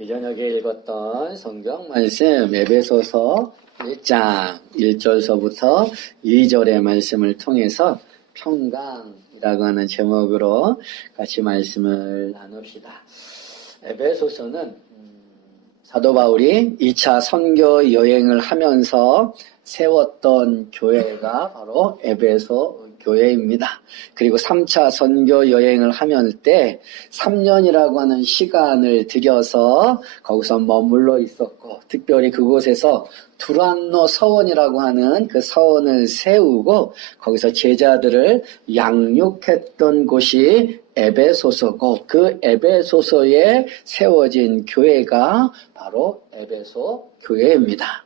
이 저녁에 읽었던 성경 말씀 에베소서 1장 1절서부터 2절의 말씀을 통해서 평강이라고 하는 제목으로 같이 말씀을 나눕시다. 에베소서는 사도 바울이 2차 선교 여행을 하면서 세웠던 교회가 바로 에베소 교회입니다. 그리고 3차 선교 여행을 하면 때 3년이라고 하는 시간을 들여서 거기서 머물러 있었고, 특별히 그곳에서 두란노 서원이라고 하는 그 서원을 세우고 거기서 제자들을 양육했던 곳이 에베소서고, 그 에베소서에 세워진 교회가 바로 에베소 교회입니다.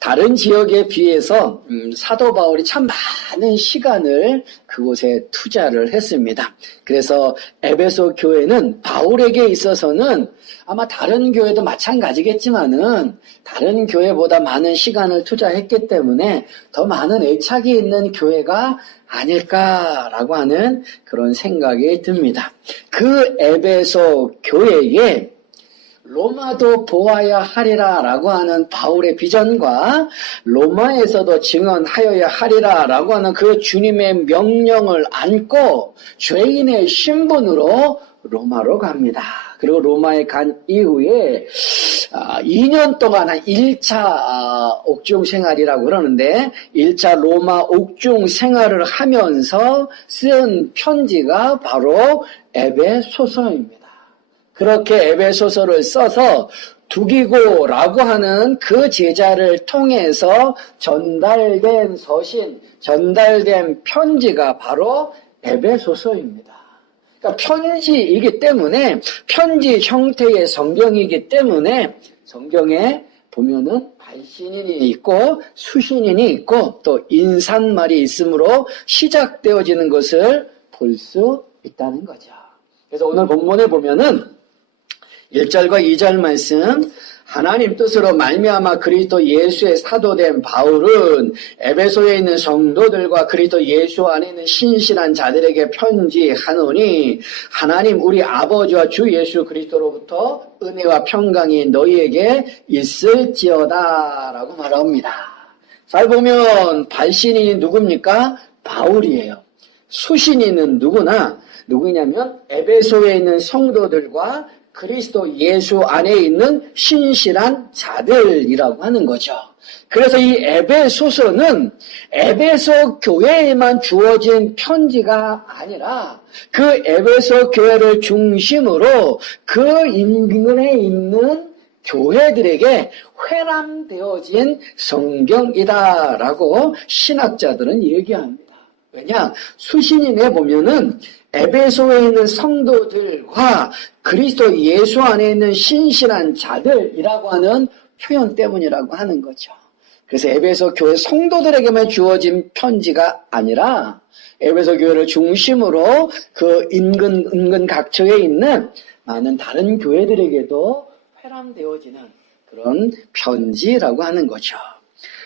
다른 지역에 비해서 사도 바울이 참 많은 시간을 그곳에 투자를 했습니다. 그래서 에베소 교회는 바울에게 있어서는 아마 다른 교회도 마찬가지겠지만은 다른 교회보다 많은 시간을 투자했기 때문에 더 많은 애착이 있는 교회가 아닐까라고 하는 그런 생각이 듭니다. 그 에베소 교회에 로마도 보아야 하리라 라고 하는 바울의 비전과 로마에서도 증언하여야 하리라 라고 하는 그 주님의 명령을 안고 죄인의 신분으로 로마로 갑니다. 그리고 로마에 간 이후에 2년 동안 한 1차 옥중 생활이라고 그러는데 1차 로마 옥중 생활을 하면서 쓴 편지가 바로 에베소서입니다. 그렇게 에베소서를 써서 두기고라고 하는 그 제자를 통해서 전달된 서신, 전달된 편지가 바로 에베소서입니다. 그러니까 편지이기 때문에, 편지 형태의 성경이기 때문에 성경에 보면은 발신인이 있고 수신인이 있고 또 인사말이 있으므로 시작되어지는 것을 볼 수 있다는 거죠. 그래서 오늘 본문에 보면은 1절과 2절 말씀, 하나님 뜻으로 말미암아 그리스도 예수의 사도된 바울은 에베소에 있는 성도들과 그리스도 예수 안에 있는 신실한 자들에게 편지하노니 하나님 우리 아버지와 주 예수 그리스도로부터 은혜와 평강이 너희에게 있을지어다 라고 말합니다. 잘 보면 발신인이 누굽니까? 바울이에요. 수신인은 누구냐면 에베소에 있는 성도들과 그리스도 예수 안에 있는 신실한 자들이라고 하는 거죠. 그래서 이 에베소서는 에베소 교회에만 주어진 편지가 아니라 그 에베소 교회를 중심으로 그 인근에 있는 교회들에게 회람되어진 성경이다라고 신학자들은 얘기합니다. 왜냐? 수신인에 보면은 에베소에 있는 성도들과 그리스도 예수 안에 있는 신실한 자들이라고 하는 표현 때문이라고 하는 거죠. 그래서 에베소 교회 성도들에게만 주어진 편지가 아니라 에베소 교회를 중심으로 그 인근 각처에 있는 많은 다른 교회들에게도 회람되어지는 그런 편지라고 하는 거죠.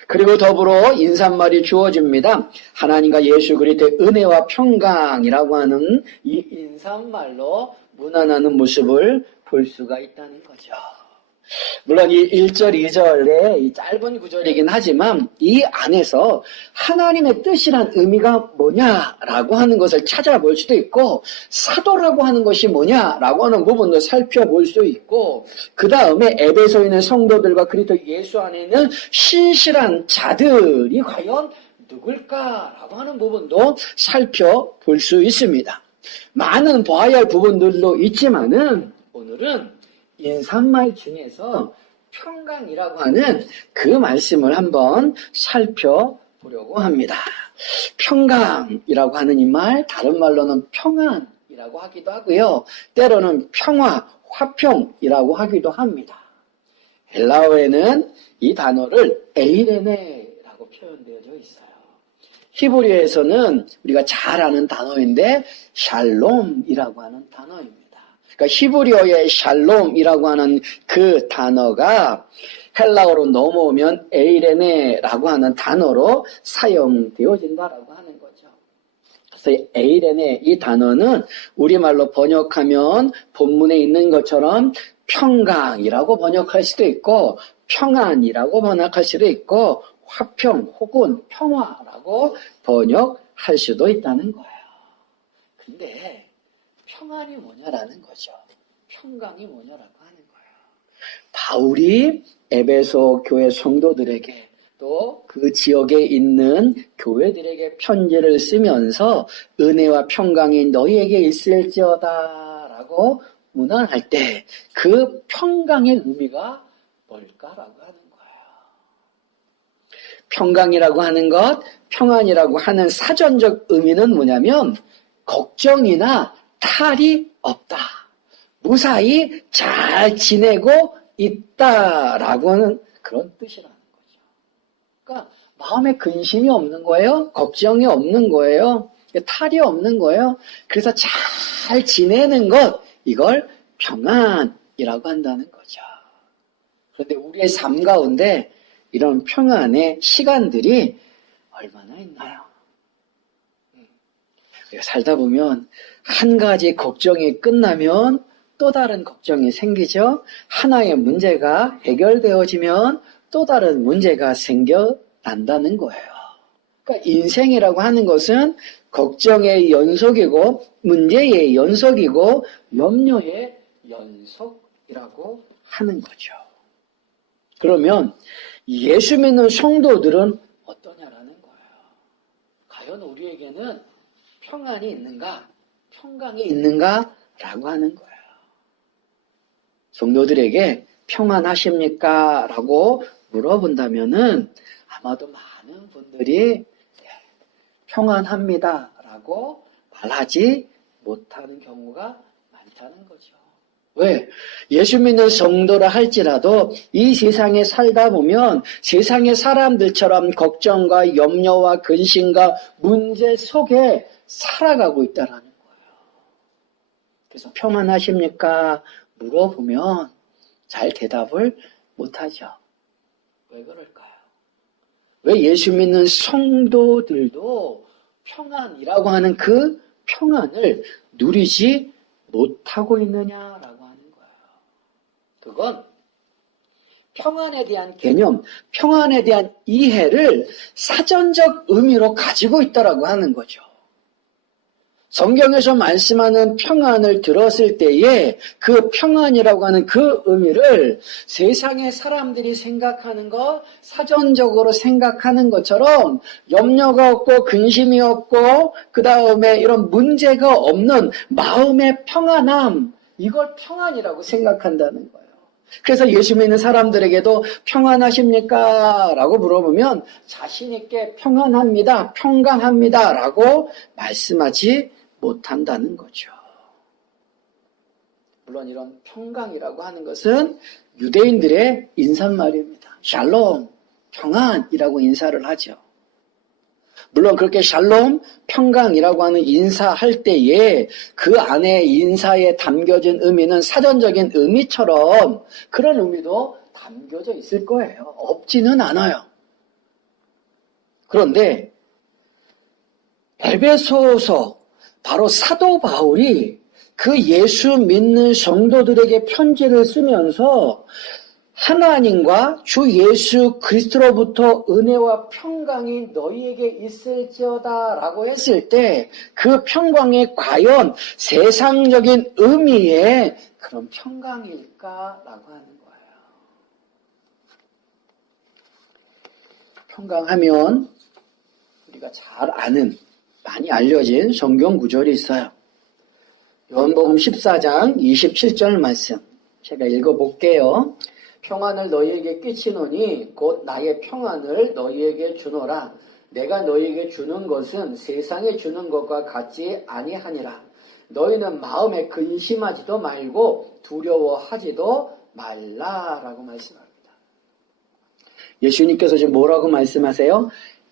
그리고 더불어 인사말이 주어집니다. 하나님과 예수 그리스도의 은혜와 평강이라고 하는 이 인사말로 문안하는 모습을 볼 수가 있다는 거죠. 물론 이 1절, 2절의 이 짧은 구절이긴 하지만 이 안에서 하나님의 뜻이란 의미가 뭐냐라고 하는 것을 찾아볼 수도 있고 사도라고 하는 것이 뭐냐라고 하는 부분도 살펴볼 수 있고 그 다음에 에베소에 있는 성도들과 그리스도 예수 안에 있는 신실한 자들이 과연 누굴까라고 하는 부분도 살펴볼 수 있습니다. 많은 봐야 할 부분들도 있지만은 오늘은 인사말 중에서 평강이라고 하는 그 말씀을 한번 살펴보려고 합니다. 평강이라고 하는 이 말, 다른 말로는 평안이라고 하기도 하고요. 때로는 평화, 화평이라고 하기도 합니다. 헬라어에는 이 단어를 에이레네라고 표현되어져 있어요. 히브리어에서는 우리가 잘 아는 단어인데 샬롬이라고 하는 단어입니다. 그러니까 히브리어의 샬롬이라고 하는 그 단어가 헬라어로 넘어오면 에이레네라고 하는 단어로 사용되어진다라고 하는 거죠. 그래서 에이레네 이 단어는 우리말로 번역하면 본문에 있는 것처럼 평강이라고 번역할 수도 있고 평안이라고 번역할 수도 있고 화평 혹은 평화라고 번역할 수도 있다는 거예요. 근데 평안이 뭐냐라는 거죠. 평강이 뭐냐라고 하는 거예요. 바울이 에베소 교회 성도들에게 또 그 지역에 있는 교회들에게 편지를 쓰면서 은혜와 평강이 너희에게 있을지어다 라고 문안할 때 그 평강의 의미가 뭘까라고 하는 거예요. 평강이라고 하는 것, 평안이라고 하는 사전적 의미는 뭐냐면 걱정이나 탈이 없다. 무사히 잘 지내고 있다라고 하는 그런 뜻이라는 거죠. 그러니까 마음에 근심이 없는 거예요. 걱정이 없는 거예요. 탈이 없는 거예요. 그래서 잘 지내는 것, 이걸 평안이라고 한다는 거죠. 그런데 우리의 삶 가운데 이런 평안의 시간들이 얼마나 있나요? 우리가 살다 보면 한 가지 걱정이 끝나면 또 다른 걱정이 생기죠. 하나의 문제가 해결되어지면 또 다른 문제가 생겨난다는 거예요. 그러니까 인생이라고 하는 것은 걱정의 연속이고 문제의 연속이고 염려의 연속이라고 하는 거죠. 그러면 예수 믿는 성도들은 어떠냐라는 거예요. 과연 우리에게는 평안이 있는가? 평강이 있는가? 라고 하는 거예요. 성도들에게 평안하십니까? 라고 물어본다면은 아마도 많은 분들이 평안합니다. 라고 말하지 못하는 경우가 많다는 거죠. 왜? 예수 믿는 성도라 할지라도 이 세상에 살다 보면 세상의 사람들처럼 걱정과 염려와 근심과 문제 속에 살아가고 있다는 거예요. 그래서 평안하십니까? 물어보면 잘 대답을 못하죠. 왜 그럴까요? 왜 예수 믿는 성도들도 평안이라고 하는 그 평안을 누리지 못하고 있느냐라고 하는 거예요. 그건 평안에 대한 개념, 평안에 대한 이해를 사전적 의미로 가지고 있다라고 하는 거죠. 성경에서 말씀하는 평안을 들었을 때에 그 평안이라고 하는 그 의미를 세상의 사람들이 생각하는 것, 사전적으로 생각하는 것처럼 염려가 없고 근심이 없고 그 다음에 이런 문제가 없는 마음의 평안함, 이걸 평안이라고 생각한다는 거예요. 그래서 예수 믿는 사람들에게도 평안하십니까? 라고 물어보면 자신 있게 평안합니다, 평강합니다 라고 말씀하지 못한다는 거죠. 물론 이런 평강이라고 하는 것은 유대인들의 인사말입니다. 샬롬, 평안이라고 인사를 하죠. 물론 그렇게 샬롬, 평강이라고 하는 인사할 때에 그 안에 인사에 담겨진 의미는 사전적인 의미처럼 그런 의미도 담겨져 있을 거예요. 없지는 않아요. 그런데 에베소서 바로 사도 바울이 그 예수 믿는 성도들에게 편지를 쓰면서 하나님과 주 예수 그리스도로부터 은혜와 평강이 너희에게 있을지어다 라고 했을 때 그 평강이 과연 세상적인 의미의 그런 평강일까라고 하는 거예요. 평강하면 우리가 잘 아는 많이 알려진 성경 구절이 있어요. 요한복음 14장 27절 말씀 제가 읽어볼게요. 평안을 너희에게 끼치노니 곧 나의 평안을 너희에게 주노라. 내가 너희에게 주는 것은 세상에 주는 것과 같지 아니하니라. 너희는 마음에 근심하지도 말고 두려워하지도 말라라고 말씀합니다. 예수님께서 지금 뭐라고 말씀하세요?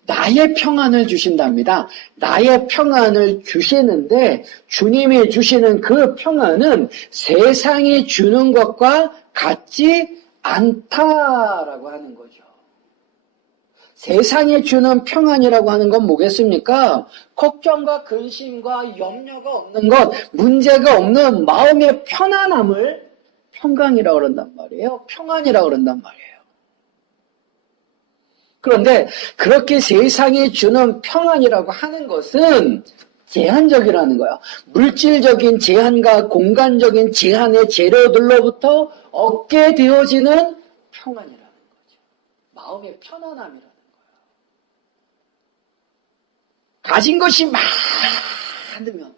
나의 평안을 주신답니다. 나의 평안을 주시는데 주님이 주시는 그 평안은 세상이 주는 것과 같지 않다라고 하는 거죠. 세상이 주는 평안이라고 하는 건 뭐겠습니까? 걱정과 근심과 염려가 없는 것, 문제가 없는 마음의 편안함을 평강이라고 그런단 말이에요. 평안이라고 그런단 말이에요. 그런데 그렇게 세상이 주는 평안이라고 하는 것은 제한적이라는 거예요. 물질적인 제한과 공간적인 제한의 재료들로부터 얻게 되어지는 평안이라는 거죠. 마음의 편안함이라는 거예요. 가진 것이 많으면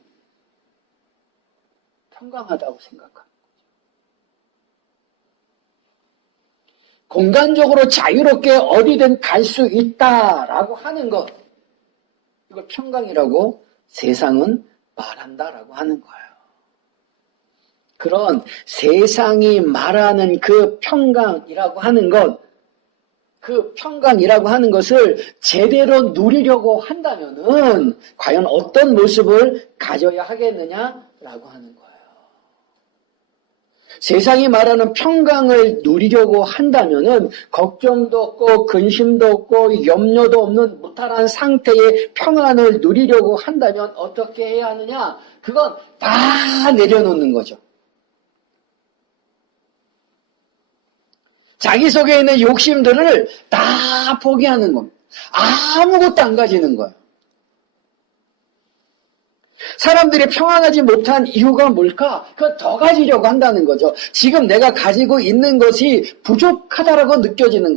평강하다고 생각합니다. 공간적으로 자유롭게 어디든 갈 수 있다라고 하는 것, 이걸 평강이라고 세상은 말한다라고 하는 거예요. 그런 세상이 말하는 그 평강이라고 하는 것, 그 평강이라고 하는 것을 제대로 누리려고 한다면은 과연 어떤 모습을 가져야 하겠느냐라고 하는 거예요. 세상이 말하는 평강을 누리려고 한다면은 걱정도 없고 근심도 없고 염려도 없는 무탈한 상태의 평안을 누리려고 한다면 어떻게 해야 하느냐? 그건 다 내려놓는 거죠. 자기 속에 있는 욕심들을 다 포기하는 겁니다. 아무것도 안 가지는 거예요. 사람들이 평안하지 못한 이유가 뭘까? 그걸 더 가지려고 한다는 거죠. 지금 내가 가지고 있는 것이 부족하다라고 느끼는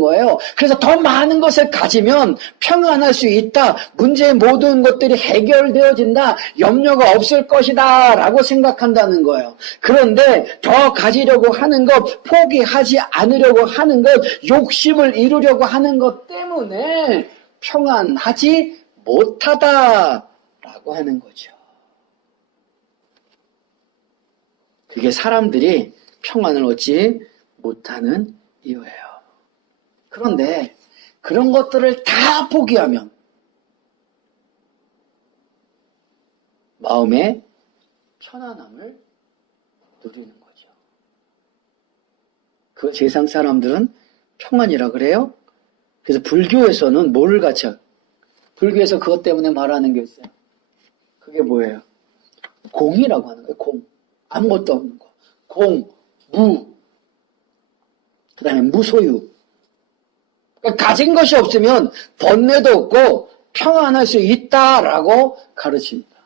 거예요. 그래서 더 많은 것을 가지면 평안할 수 있다. 문제의 모든 것들이 해결되어진다. 염려가 없을 것이다. 라고 생각한다는 거예요. 그런데 더 가지려고 하는 것, 포기하지 않으려고 하는 것, 욕심을 이루려고 하는 것 때문에 평안하지 못하다. 라고 하는 거죠. 그게 사람들이 평안을 얻지 못하는 이유예요. 그런데 그런 것들을 다 포기하면 마음의 편안함을 누리는 거죠. 그 세상 사람들은 평안이라 그래요? 그래서 불교에서는 뭐를 갖춰? 불교에서 그것 때문에 말하는 게 있어요. 그게 뭐예요? 공이라고 하는 거예요. 공. 아무것도 없는 거. 공, 무, 그 다음에 무소유. 그러니까 가진 것이 없으면 번뇌도 없고 평안할 수 있다라고 가르칩니다.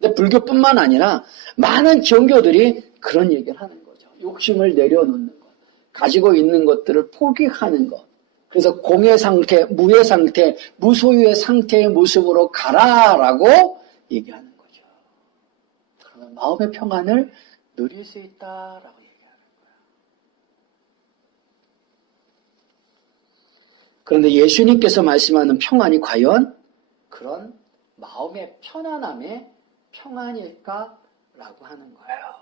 근데 불교뿐만 아니라 많은 종교들이 그런 얘기를 하는 거죠. 욕심을 내려놓는 것. 가지고 있는 것들을 포기하는 것. 그래서 공의 상태, 무의 상태, 무소유의 상태의 모습으로 가라라고 얘기하는 거죠. 그러면 마음의 평안을 누릴 수 있다라고 얘기하는 거예요. 그런데 예수님께서 말씀하는 평안이 과연 그런 마음의 편안함의 평안일까라고 하는 거예요.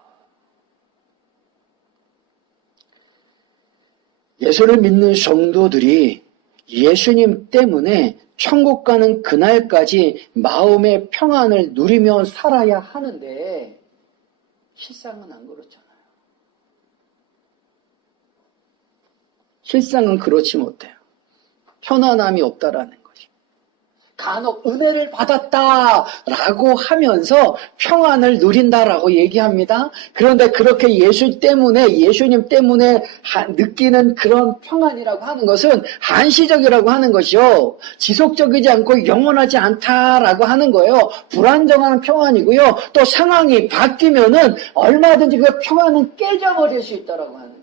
예수를 믿는 성도들이 예수님 때문에 천국 가는 그날까지 마음의 평안을 누리며 살아야 하는데 실상은 안 그렇잖아요. 실상은 그렇지 못해요. 편안함이 없다라는 거죠. 간혹 은혜를 받았다라고 하면서 평안을 누린다라고 얘기합니다. 그런데 그렇게 예수님 때문에 느끼는 그런 평안이라고 하는 것은 한시적이라고 하는 것이요. 지속적이지 않고 영원하지 않다라고 하는 거예요. 불안정한 평안이고요. 또 상황이 바뀌면은 얼마든지 그 평안은 깨져버릴 수 있다라고 하는 거예요.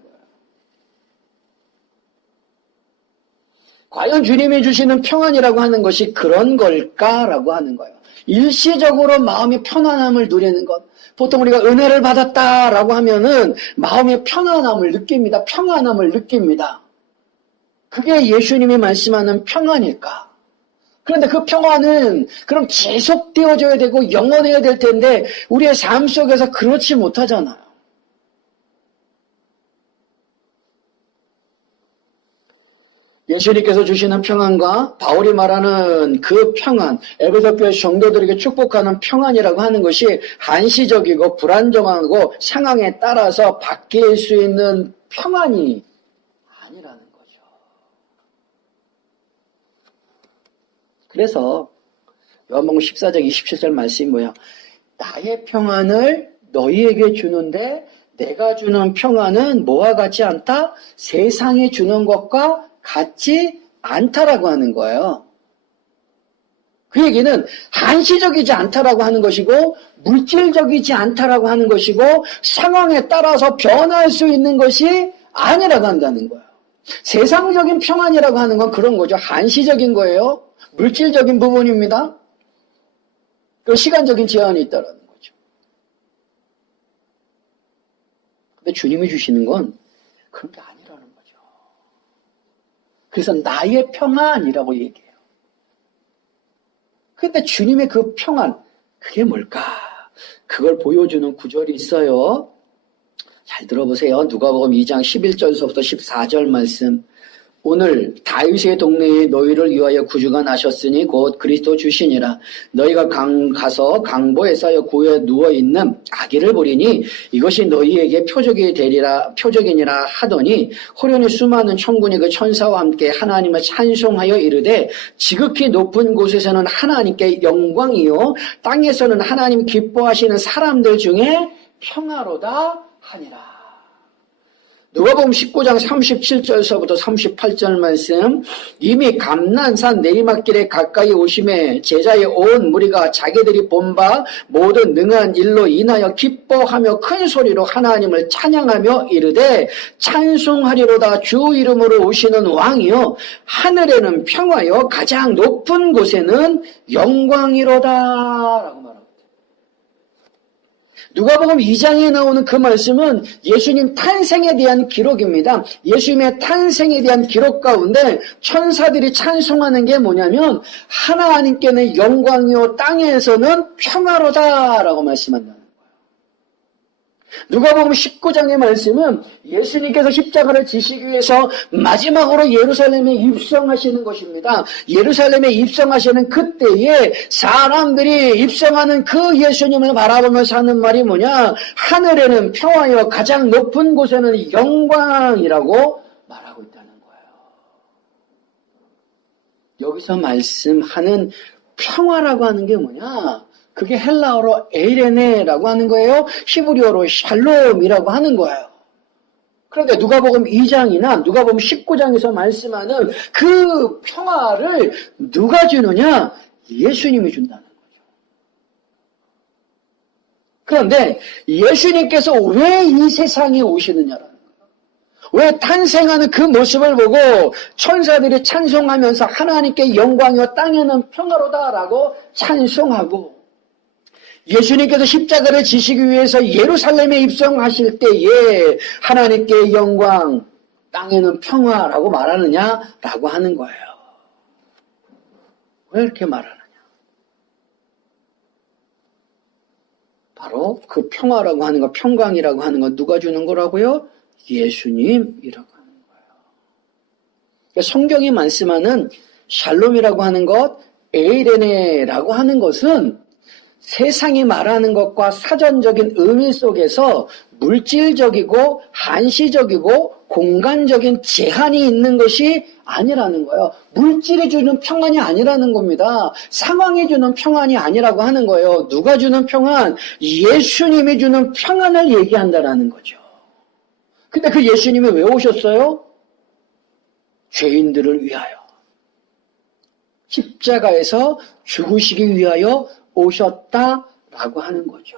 과연 주님이 주시는 평안이라고 하는 것이 그런 걸까라고 하는 거예요. 일시적으로 마음의 편안함을 누리는 것. 보통 우리가 은혜를 받았다라고 하면은 마음의 편안함을 느낍니다. 평안함을 느낍니다. 그게 예수님이 말씀하는 평안일까? 그런데 그 평안은 그럼 계속되어져야 되고 영원해야 될 텐데 우리의 삶 속에서 그렇지 못하잖아요. 예수님께서 주시는 평안과 바울이 말하는 그 평안, 에베소 교회 성도들에게 축복하는 평안이라고 하는 것이 한시적이고 불안정하고 상황에 따라서 바뀔 수 있는 평안이 아니라는 거죠. 그래서 요한복음 14장 27절 말씀이 뭐야? 나의 평안을 너희에게 주는데 내가 주는 평안은 뭐와 같지 않다? 세상에 주는 것과 같지 않다라고 하는 거예요. 그 얘기는 한시적이지 않다라고 하는 것이고 물질적이지 않다라고 하는 것이고 상황에 따라서 변할 수 있는 것이 아니라고 한다는 거예요. 세상적인 평안이라고 하는 건 그런 거죠. 한시적인 거예요. 물질적인 부분입니다. 그 시간적인 제한이 있다라는 거죠. 근데 주님이 주시는 건 그런 게 아니라는 거죠. 그래서 나의 평안이라고 얘기해요. 근데 주님의 그 평안, 그게 뭘까? 그걸 보여주는 구절이 있어요. 잘 들어보세요. 누가복음 2장 11절서부터 14절 말씀. 오늘 다윗의 동네에 너희를 위하여 구주가 나셨으니 곧 그리스도 주시니라. 너희가 가서 강보에 쌓여 구에 누워있는 아기를 보리니 이것이 너희에게 표적이니라 하더니 호련히 수많은 천군이 그 천사와 함께 하나님을 찬송하여 이르되 지극히 높은 곳에서는 하나님께 영광이요 땅에서는 하나님 기뻐하시는 사람들 중에 평화로다 하니라. 누가복음 19장 37절서부터 38절 말씀. 이미 감난산 내리막길에 가까이 오심에 제자의 온 무리가 자기들이 본 바 모든 능한 일로 인하여 기뻐하며 큰 소리로 하나님을 찬양하며 이르되 찬송하리로다 주 이름으로 오시는 왕이요 하늘에는 평화요 가장 높은 곳에는 영광이로다 라고 말합니다. 누가복음 2장에 나오는 그 말씀은 예수님 탄생에 대한 기록입니다. 예수님의 탄생에 대한 기록 가운데 천사들이 찬송하는 게 뭐냐면 하나님께는 영광이요 땅에서는 평화로다라고 말씀한다는 거예요. 누가복음 19장의 말씀은 예수님께서 십자가를 지시기 위해서 마지막으로 예루살렘에 입성하시는 것입니다. 예루살렘에 입성하시는 그때에 사람들이 입성하는 그 예수님을 바라보면서 하는 말이 뭐냐? 하늘에는 평화요 가장 높은 곳에는 영광이라고 말하고 있다는 거예요. 여기서 말씀하는 평화라고 하는 게 뭐냐? 그게 헬라어로 에이레네라고 하는 거예요. 히브리어로 샬롬이라고 하는 거예요. 그런데 누가복음 2장이나 누가복음 19장에서 말씀하는 그 평화를 누가 주느냐? 예수님이 준다는 거죠. 그런데 예수님께서 왜 이 세상에 오시느냐라는 거예요. 왜 탄생하는 그 모습을 보고 천사들이 찬송하면서 하나님께 영광이요 땅에는 평화로다라고 찬송하고 예수님께서 십자가를 지시기 위해서 예루살렘에 입성하실 때에 하나님께 영광, 땅에는 평화라고 말하느냐라고 하는 거예요. 왜 이렇게 말하느냐? 바로 그 평화라고 하는 거, 평강이라고 하는 거 누가 주는 거라고요? 예수님이라고 하는 거예요. 성경이 말씀하는 샬롬이라고 하는 것, 에이레네라고 하는 것은 세상이 말하는 것과 사전적인 의미 속에서 물질적이고 한시적이고 공간적인 제한이 있는 것이 아니라는 거예요. 물질이 주는 평안이 아니라는 겁니다. 상황이 주는 평안이 아니라고 하는 거예요. 누가 주는 평안? 예수님이 주는 평안을 얘기한다라는 거죠. 근데 그 예수님이 왜 오셨어요? 죄인들을 위하여. 십자가에서 죽으시기 위하여 오셨다라고 하는 거죠.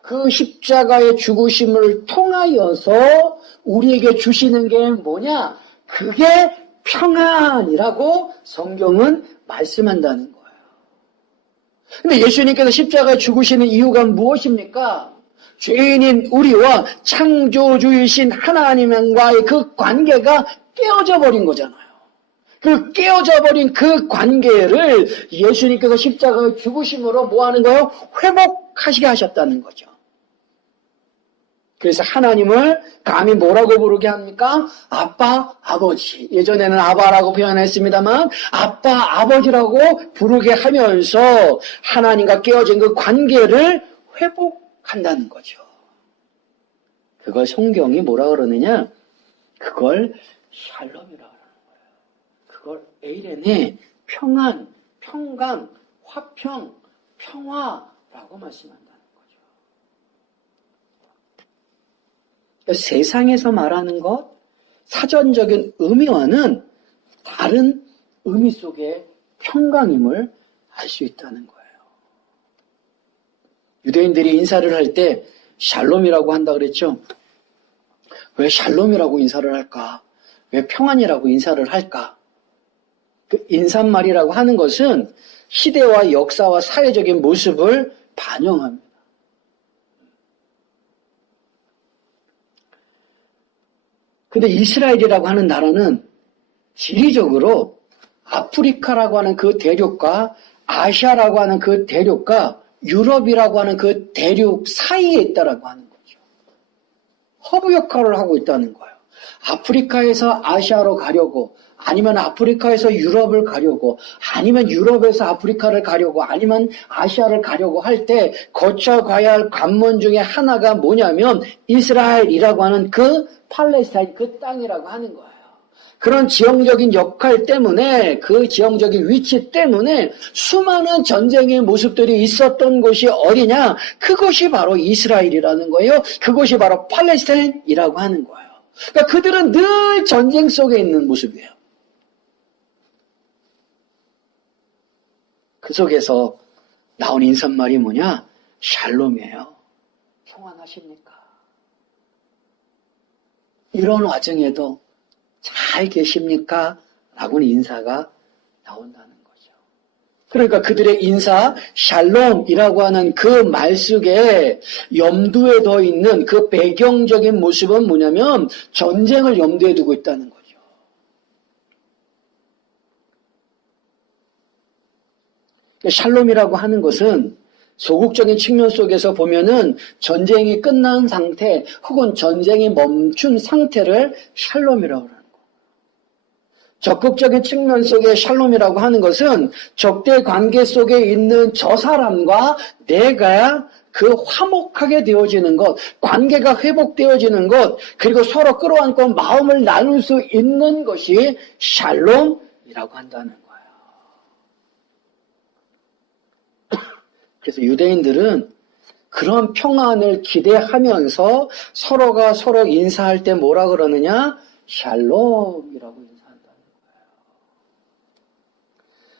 그 십자가의 죽으심을 통하여서 우리에게 주시는 게 뭐냐? 그게 평안이라고 성경은 말씀한다는 거예요. 근데 예수님께서 십자가에 죽으시는 이유가 무엇입니까? 죄인인 우리와 창조주이신 하나님과의 그 관계가 깨어져 버린 거잖아요. 그 깨어져 버린 그 관계를 예수님께서 십자가의 죽으심으로 뭐 하는 거예요? 회복하시게 하셨다는 거죠. 그래서 하나님을 감히 뭐라고 부르게 합니까? 아빠, 아버지. 예전에는 아바라고 표현했습니다만 아빠, 아버지라고 부르게 하면서 하나님과 깨어진 그 관계를 회복한다는 거죠. 그걸 성경이 뭐라 그러느냐? 그걸 샬롬이라고. 그걸 에이레네, 평안, 평강, 화평, 평화라고 말씀한다는 거예요. 세상에서 말하는 것, 사전적인 의미와는 다른 의미 속의 평강임을 알 수 있다는 거예요. 유대인들이 인사를 할 때 샬롬이라고 한다 그랬죠? 왜 샬롬이라고 인사를 할까? 왜 평안이라고 인사를 할까? 그 인사말이라고 하는 것은 시대와 역사와 사회적인 모습을 반영합니다. 근데 이스라엘이라고 하는 나라는 지리적으로 아프리카라고 하는 그 대륙과 아시아라고 하는 그 대륙과 유럽이라고 하는 그 대륙 사이에 있다라고 하는 거죠. 허브 역할을 하고 있다는 거예요. 아프리카에서 아시아로 가려고, 아니면 아프리카에서 유럽을 가려고, 아니면 유럽에서 아프리카를 가려고, 아니면 아시아를 가려고 할 때 거쳐가야 할 관문 중에 하나가 뭐냐면 이스라엘이라고 하는 그 팔레스타인 그 땅이라고 하는 거예요. 그런 지형적인 역할 때문에, 그 지형적인 위치 때문에 수많은 전쟁의 모습들이 있었던 곳이 어디냐? 그곳이 바로 이스라엘이라는 거예요. 그곳이 바로 팔레스타인이라고 하는 거예요. 그러니까 그들은 늘 전쟁 속에 있는 모습이에요. 그 속에서 나온 인사말이 뭐냐? 샬롬이에요. 평안하십니까? 이런 와중에도 잘 계십니까? 라고는 인사가 나온다는 거죠. 그러니까 그들의 인사, 샬롬이라고 하는 그 말 속에 염두에 더 있는 그 배경적인 모습은 뭐냐면 전쟁을 염두에 두고 있다는 거죠. 샬롬이라고 하는 것은 소극적인 측면 속에서 보면은 전쟁이 끝난 상태 혹은 전쟁이 멈춘 상태를 샬롬이라고 하는 거예요. 적극적인 측면 속의 샬롬이라고 하는 것은 적대 관계 속에 있는 저 사람과 내가 그 화목하게 되어지는 것, 관계가 회복되어지는 것, 그리고 서로 끌어안고 마음을 나눌 수 있는 것이 샬롬이라고 한다는 거예요. 그래서 유대인들은 그런 평안을 기대하면서 서로가 서로 인사할 때 뭐라 그러느냐? 샬롬이라고 인사한다는 거예요.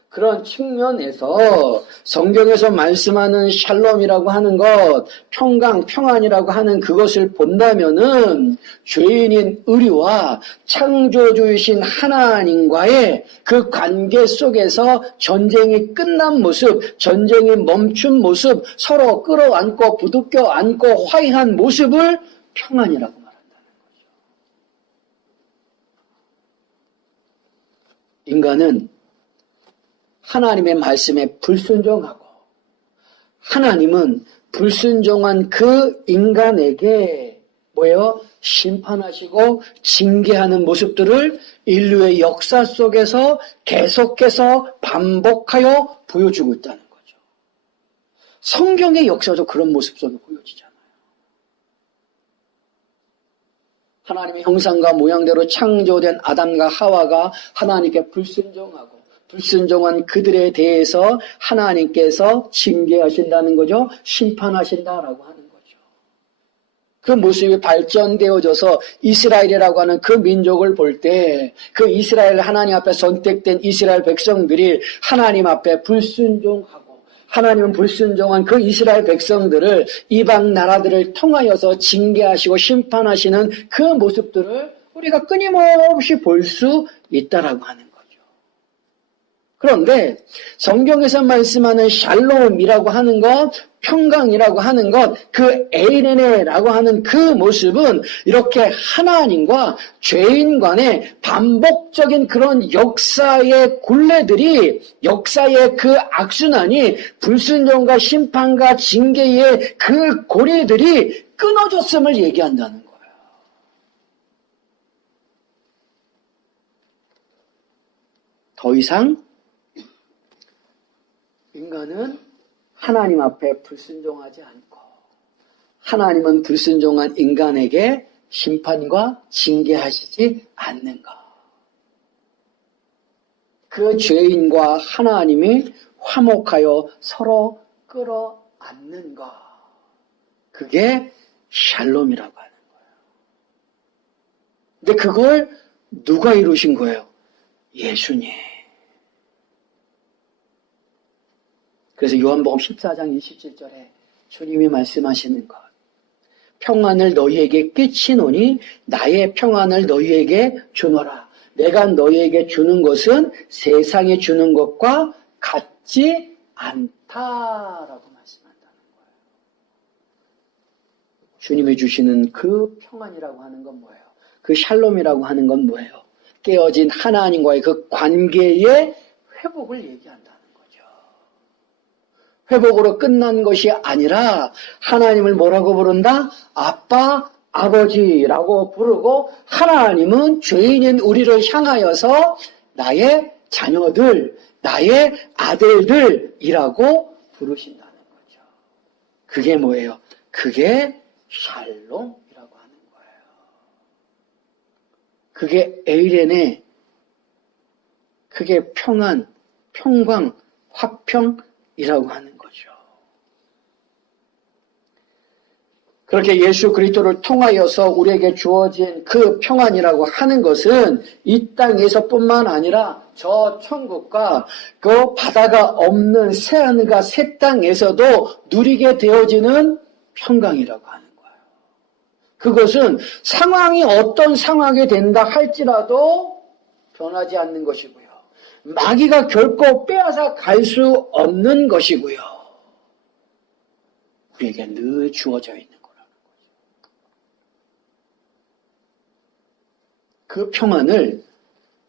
그런 측면에서 성경에서 말씀하는 샬롬이라고 하는 것, 평강, 평안이라고 하는 그것을 본다면은 죄인인 우리와 창조주이신 하나님과의 그 관계 속에서 전쟁이 끝난 모습, 전쟁이 멈춘 모습, 서로 끌어안고 부둥켜 안고 화해한 모습을 평안이라고 말한다는 거죠. 인간은 하나님의 말씀에 불순종하고 하나님은 불순종한 그 인간에게 뭐예요? 심판하시고 징계하는 모습들을 인류의 역사 속에서 계속해서 반복하여 보여주고 있다는 거죠. 성경의 역사도 그런 모습 속에 보여지잖아요. 하나님의 형상과 모양대로 창조된 아담과 하와가 하나님께 불순종하고 불순종한 그들에 대해서 하나님께서 징계하신다는 거죠. 심판하신다라고 하는 거죠. 그 모습이 발전되어져서 이스라엘이라고 하는 그 민족을 볼 때 그 이스라엘 하나님 앞에 선택된 이스라엘 백성들이 하나님 앞에 불순종하고 하나님은 불순종한 그 이스라엘 백성들을 이방 나라들을 통하여서 징계하시고 심판하시는 그 모습들을 우리가 끊임없이 볼 수 있다라고 하는 거죠. 그런데 성경에서 말씀하는 샬롬이라고 하는 것, 평강이라고 하는 것, 그 에이레네라고 하는 그 모습은 이렇게 하나님과 죄인 간의 반복적인 그런 역사의 굴레들이, 역사의 그 악순환이 불순종과 심판과 징계의 그 고리들이 끊어졌음을 얘기한다는 거예요. 더 이상 인간은 하나님 앞에 불순종하지 않고 하나님은 불순종한 인간에게 심판과 징계하시지 않는 것. 그 죄인과 하나님이 화목하여 서로 끌어안는 것. 그게 샬롬이라고 하는 거예요. 근데 그걸 누가 이루신 거예요? 예수님. 그래서 요한복음 14장 27절에 주님이 말씀하시는 것. 평안을 너희에게 끼치노니 나의 평안을 너희에게 주노라. 내가 너희에게 주는 것은 세상에 주는 것과 같지 않다라고 말씀한다는 거예요. 주님이 주시는 그 평안이라고 하는 건 뭐예요? 그 샬롬이라고 하는 건 뭐예요? 깨어진 하나님과의 그 관계의 회복을 얘기한다는 거죠. 회복으로 끝난 것이 아니라 하나님을 뭐라고 부른다? 아빠, 아버지라고 부르고 하나님은 죄인인 우리를 향하여서 나의 자녀들, 나의 아들들이라고 부르신다는 거죠. 그게 뭐예요? 그게 샬롬이라고 하는 거예요. 그게 에이레네, 그게 평안, 평강, 화평이라고 하는 거죠. 그렇게 예수 그리스도를 통하여서 우리에게 주어진 그 평안이라고 하는 것은 이 땅에서뿐만 아니라 저 천국과 그 바다가 없는 새하늘과 새 땅에서도 누리게 되어지는 평강이라고 하는 거예요. 그것은 상황이 어떤 상황이 된다 할지라도 변하지 않는 것이고요. 마귀가 결코 빼앗아 갈 수 없는 것이고요. 우리에게 늘 주어져 있는 거라는 거죠. 그 평안을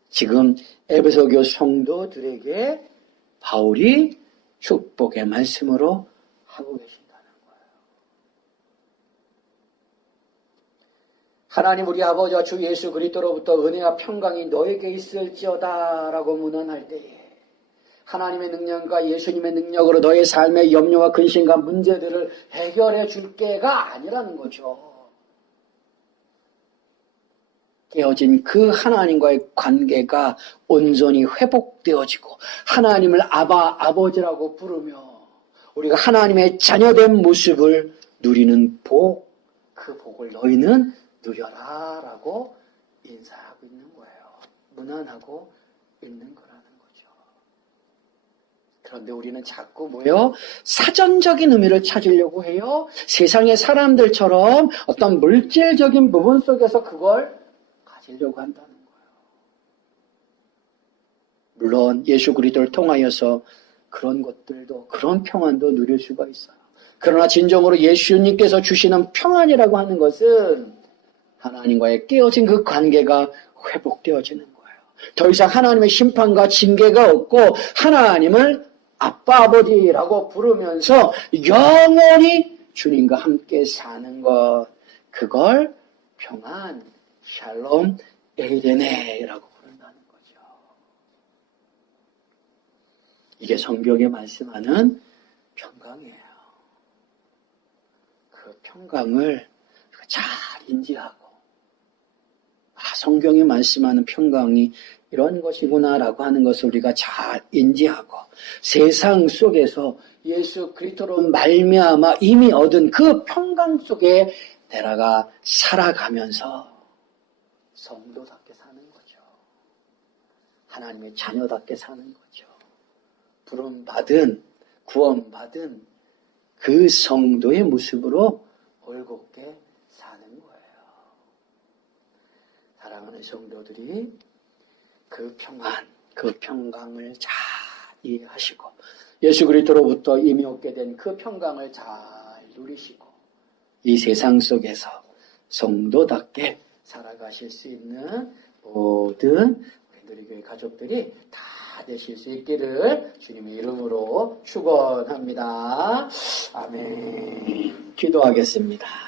지금 에베소교 성도들에게 바울이 축복의 말씀으로 하고 계신다는 거예요. 하나님 우리 아버지와 주 예수 그리스도로부터 은혜와 평강이 너에게 있을지어다 라고 문안할 때에 하나님의 능력과 예수님의 능력으로 너의 삶의 염려와 근심과 문제들을 해결해 줄게가 아니라는 거죠. 깨어진 그 하나님과의 관계가 온전히 회복되어지고 하나님을 아바, 아버지라고 부르며 우리가 하나님의 자녀된 모습을 누리는 복, 그 복을 너희는 누려라 라고 인사하고 있는 거예요. 문안하고 있는 거라는 거죠. 그런데 우리는 자꾸 뭐예요? 사전적인 의미를 찾으려고 해요. 세상의 사람들처럼 어떤 물질적인 부분 속에서 그걸 가지려고 한다는 거예요. 물론 예수 그리스도를 통하여서 그런 것들도 그런 평안도 누릴 수가 있어요. 그러나 진정으로 예수님께서 주시는 평안이라고 하는 것은 하나님과의 깨어진 그 관계가 회복되어지는 거예요. 더 이상 하나님의 심판과 징계가 없고 하나님을 아빠 아버지라고 부르면서 영원히 주님과 함께 사는 것, 그걸 평안, 샬롬, 에이레네라고 부른다는 거죠. 이게 성경에 말씀하는 평강이에요. 그 평강을 잘 인지하고 성경이 말씀하는 평강이 이런 것이구나라고 하는 것을 우리가 잘 인지하고 세상 속에서 예수 그리스도로 말미암아 이미 얻은 그 평강 속에 내가 살아가면서 성도답게 사는 거죠. 하나님의 자녀답게 사는 거죠. 부름받은, 구원받은 그 성도의 모습으로 올곧게 사는 거예요. 사랑하는 성도들이 그 평안, 그 평강을 잘 이해하시고 예수 그리스도로부터 이미 얻게 된 그 평강을 잘 누리시고 이 세상 속에서 성도답게 살아가실 수 있는 모든 우리 누리교회 가족들이 다 되실 수 있기를 주님의 이름으로 축원합니다. 아멘. 기도하겠습니다.